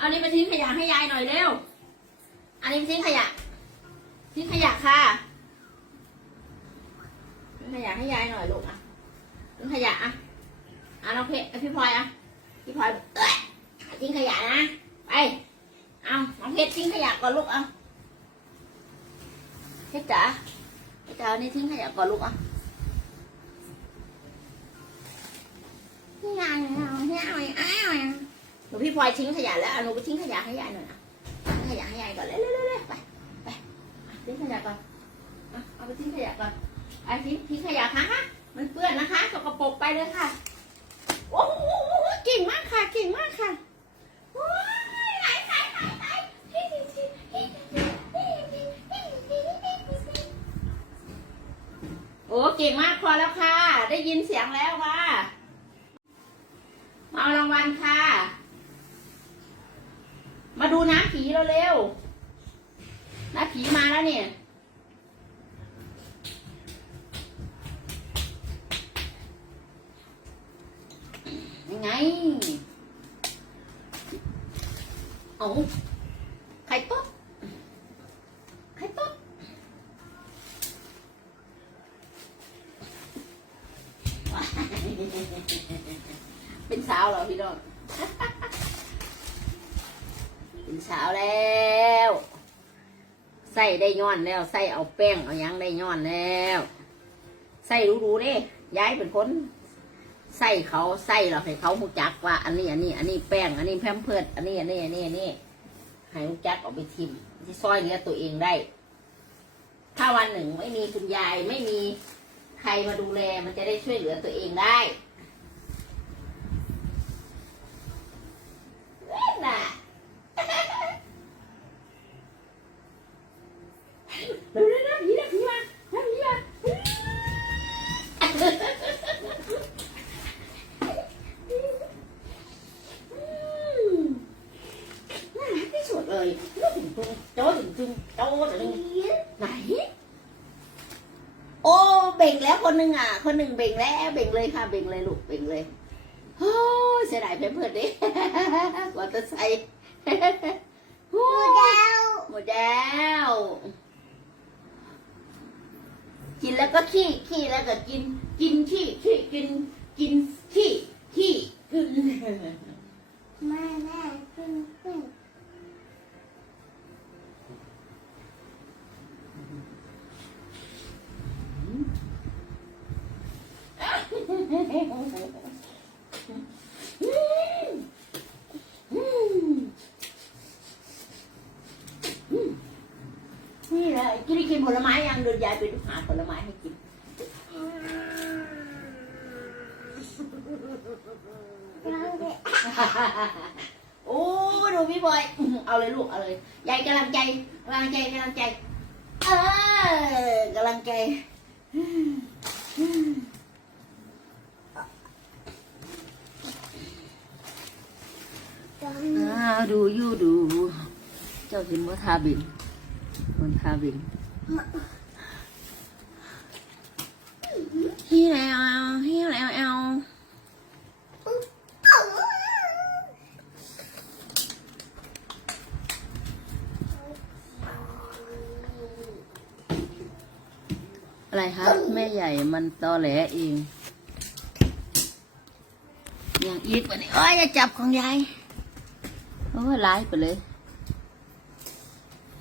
เอานี่มาทิ้งขยะให้ยายหน่อยเร็ว อันนี้มาทิ้งขยะ ทิ้งขยะค่ะทิ้งขยะให้ยายหน่อยลูกอะทิ้งขยะอะอะน้องเพชรพี่พลอยอะ พี่พลอยเอ้ยทิ้งขยะนะ ไป เอาน้องเพชรทิ้งขยะก่อนลูกเอาเพชรจ๋าเพชรจ๋านี่ทิ้งขยะก่อนลูกอะที่งานเราที่เอาอ้าว หนูพี่พลอยทิ้งขยะแล้วหนูไปทิ้งขยะให้ยายหน่อยนะทิ้งขยะให้ยายก่อนเร็วๆๆไปไปทิ้งขยะก่อนเอาไปทิ้งขยะก่อนไอ้ทิ้งทิ้งขยะค่ะฮะมันเปื้อนนะคะสกปรกไปเลยค่ะโอ้โหเก่งมากค่ะเก่งมากค่ะโอ้เก่งมากพอแล้วค่ะ ได้ยินเสียงแล้วค่ะมาเอารางวัลค่ะ มาดูน้ำผีเราเร็ว น้ำผีมาแล้วเนี่ย ยังไง เอาไข่ต้มไข่ต้มว้ายเป็นสาวเหรอพี่น้อง เป็นสาแล้วใส่ได้ย้อนแล้วใส่เอาแป้งเอายังได้ย้อนแล้วใส่รู้ๆเด้ย้ายเป็นคนใส่เขาใส่เราให้เขาหูจักว่า อันนี้อันนี้อันนี้แป้งอันนี้แพมเพิร์ดอันนี้อันนี้อันนี้อันนี้ให้หูจักเอาไปทิมที่ซอยเหลือตัวเองได้ ถ้าวันหนึ่งไม่มีคุณยายไม่มีใครมาดูแลมันจะได้ช่วยเหลือตัวเองได้เล่นน่ะ เร็วเร็วเร็วผีนะผีมาเร็วผีมาน่ารักที่สุดเลยถึงตึงโจ้ถึงตึงโจ้ถึงไหน โอ้เบ่งแล้ว คนหนึ่งอะ คนหนึ่งเบ่งแล้วเบ่งเลยค่ะเบ่งเลยลูกเบ่งเลยโอ้เสียดายเพื่อนเพื่อนดิมอเตอร์ไซค์โอ้ดูยดาวหมดแล้วกินแล้วก็ขี้ขี้แล้วก็กิน กินขี้ขี้กิน กินขี้ขี้กินแม่แม่ขึ้นขึ้น นี่แหละ กินได้กินผลไม้ยังเดินยายไปดูหาผลไม้ให้กินน้องเด็กโอ้ดูพี่บอยอื้อหือเอาเลยลูก เอาเลย ยายกำลังใจกำลังใจกำลังใจ เออกำลังใจจอมอ้าวดูอยู่ดู เจ้าเห็นว่าทาบิน on having. Here now, here now. Này hả, mẹ dạy mình to lẻ yên. อย่างอีกวันนี้โอ้ยจะจับของยายโอ้ยร้ายไปเลย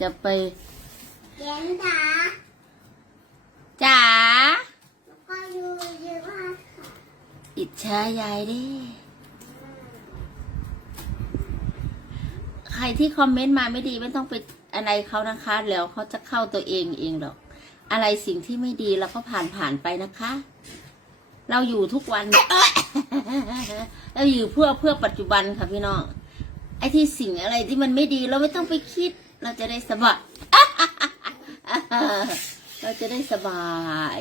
จะไป เขียนตาจ๋าแล้วก็อยู่เยอะมากอิจฉายายดิ ใครที่คอมเมนต์มาไม่ดีไม่ต้องไปอะไรเขานะคะ แล้วเขาจะเข้าตัวเองเองหรอก อะไรสิ่งที่ไม่ดีเราก็ผ่านผ่านไปนะคะ เราอยู่ทุกวัน เราอยู่เพื่อเพื่อปัจจุบันค่ะพี่น้อง ไอ้ที่สิ่งอะไรที่มันไม่ดีเราไม่ต้องไปคิด เราจะได้สบาย เราจะได้สบาย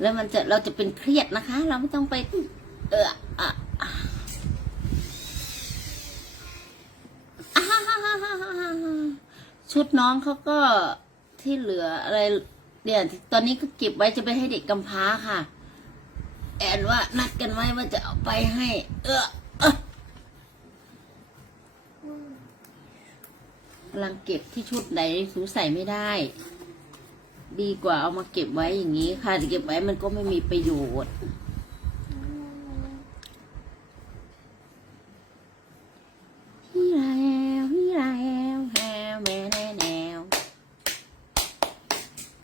แล้วมันจะเราจะเป็นเครียดนะคะ เราไม่ต้องไปเอออะชุดน้องเขาก็ที่เหลืออะไรเดี๋ยวตอนนี้ก็เก็บไว้จะไปให้เด็กกำพร้าค่ะ แอนว่านัดกันไว้ว่าจะเอาไปให้ เออเออกำ ลังเก็บที่ชุดไหนสูใส่ไม่ได้ ดีกว่าเอามาเก็บไว้อย่างนี้ค่ะเก็บไว้มันก็ไม่มีประโยชน์ฮีลาแอลฮีลาแอลแฮวแม่แน่แนว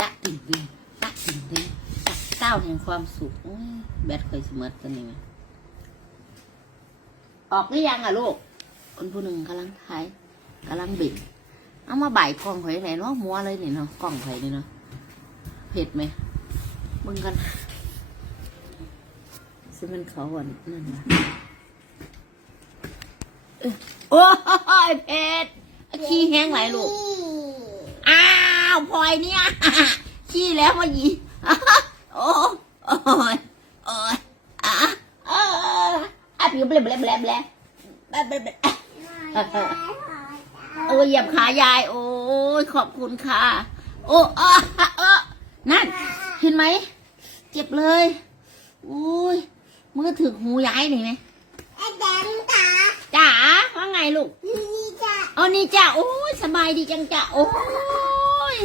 ตะติ่งติ่งตะติ่งติ่งตะเต้าแห่งความสุขแบตเคยสมอตัวนี้ไหมออกหรือยังอะลูก คนผู้หนึ่งกำลังถ่ายกำลังบิด เอามาบ่ายกล้องไข่ไหนเนาะมัวเลยนี่เนาะกล้องไข่นี่เนาะเผ็ดไหมมึงกันซึ่งมันเขาอ่อนนั่นนะโอ้ยเพชรขี้แห้งไหลายลูกอ้าวพลอยเนี่ยขี้แล้วมาหยีโอ้โอ้ยโอ้ยอะเอออะผิวเบลเบลเบลเบลเบลเบลเบล โอ้ยเหยียบขายาย โอ้ยขอบคุณค่ะ โอ้เออเออนั่น เห็นไหม เจ็บเลยโอ้ยมือถึงหูยายหน่อยไหมไอ้แดงตาจ๋าว่าไงลูกนี่จ้ะอ๋อนี่จ้ะโอ้ยสบายดีจังจ้ะโอ้ย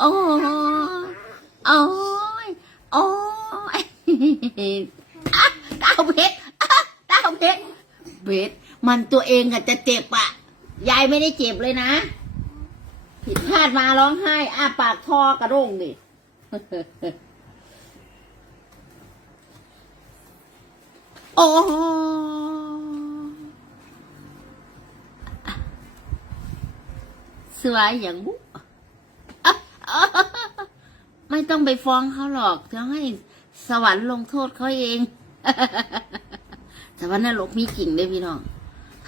โอ้ยโอ้ยโอ้ยอะดาวเพชรอะดาวเพชรเพชรมันตัวเองอะจะเจ็บอะ ยายไม่ได้เจ็บเลยนะ ผิดพลาดมาร้องไห้ อ้าปากทอกระโดงดิโอ้สวยอย่างบุอะอะไม่ต้องไปฟ้องเขาหรอกจะให้สวรรค์ลงโทษเขาเอง แต่ว่านรกมีจริงเลยพี่น้อง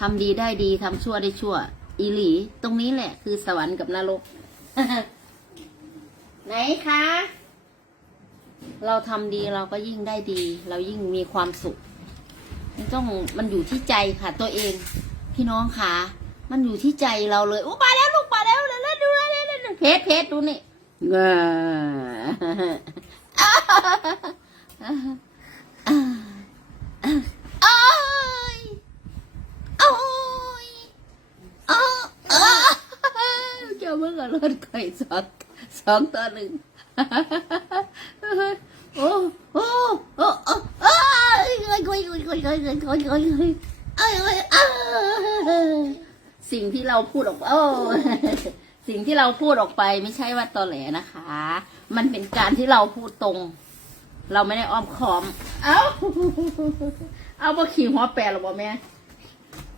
ทำดีได้ดีทำชั่วได้ชั่ว อีหลี ตรงนี้แหละ คือสวรรค์กับนรก ไหนคะ เราทำดีเราก็ยิ่งได้ดี เรายิ่งมีความสุขมันต้องมันอยู่ที่ใจค่ะ ตัวเอง พี่น้องค่ะมันอยู่ที่ใจเราเลยโอ้มาแล้วลูกมาแล้วแล้วแล้วดูแล้วแล้วแล้วเพชรเพชรดูนี่เงาโอ้ยโอ้ยโอ้ เจ้าเมื่อกับรถไก่สองสองต่อหนึ่งโอ้โอ้โอ้โอ้โอ้ยโอ้ยโอ้ยโอ้ยโอ้ยโอ้ยโอ้ยโอ้ยโอ้ยโอ้ยโอ้ยสิ่งที่เราพูดออกโอ้สิ่งที่เราพูดออกไปไม่ใช่ว่าตอแหลนะคะ มันเป็นการที่เราพูดตรง เราไม่ได้อ้อมค้อม เอ้า เอาบ่ขี่หัวแปรหรอบ่แม่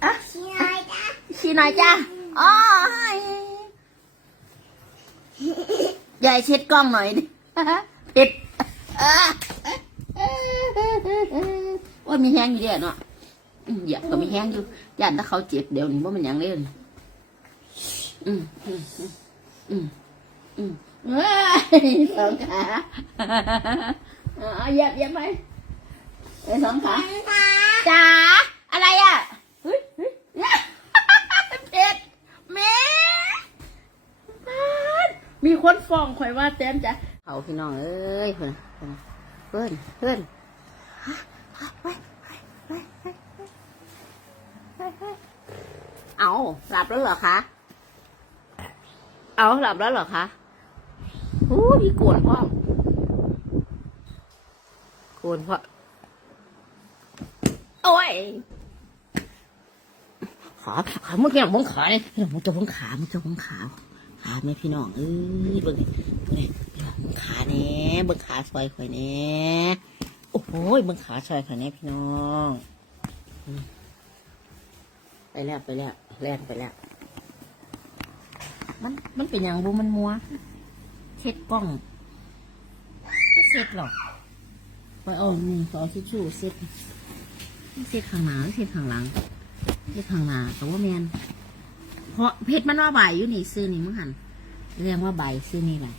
อะชี้หน่อยจ้ะขี่หน่อยจ้าอ๋อ ยยายเช็ดกล้องหน่อยดิเผ็ดอะว่ามีแห้งอยู่เดียวเนาะอืมอย่าก็มีแห้งอยู่ย่านถ้าเขาเจ็บเดี๋ยวนี้ว่ามันหยังเล่นอืมอืมอืมอืมอืมเฮ้ยสองขาเอาเหยียบเหยียบไปเอ้ยสองขาตาจ๋าอะไรอะเฮ้ยเฮ้ยเผ็ดแม่ มีคนฟ้องข่อยว่าเต้มจ้ะเขาพี่น้องเอ้ยเพื่อนเพื่อนเพื่อนเอาหลับแล้วเหรอคะ เอาหลับแล้วเหรอคะอู้พี่โกนพ่อโกนพ่อโอ้ยขาขาเมื่อกี้มึงขาเนี่ยพี่น้องมึงจะมึงขามึงจะมึงขา ขาแม่พี่น้องเอ้ยเบิ่งนี่เนี่พี่น้องมึงขาแน่เบิ่งขาซอยข่อยแน่โอ้โหเบิ่งขาซอยข่อยแน่พี่น้องไปแล้วไปแล้วแล่นไปแล้ว มันมันเป็นอย่างบูมันมัวเช็ดกล้องก็เช็ดหรอกไปเอาหนึ่งสองชิชชู่เช็ดเสียข้างหน้าเสียข้างหลังเสียข้างหน้าแต่ว่าแมน เพราะเพชรมันว่าใบอยู่นี่ซื้อนี่มึงหันเรียกว่าใบซื้อนี่แหละ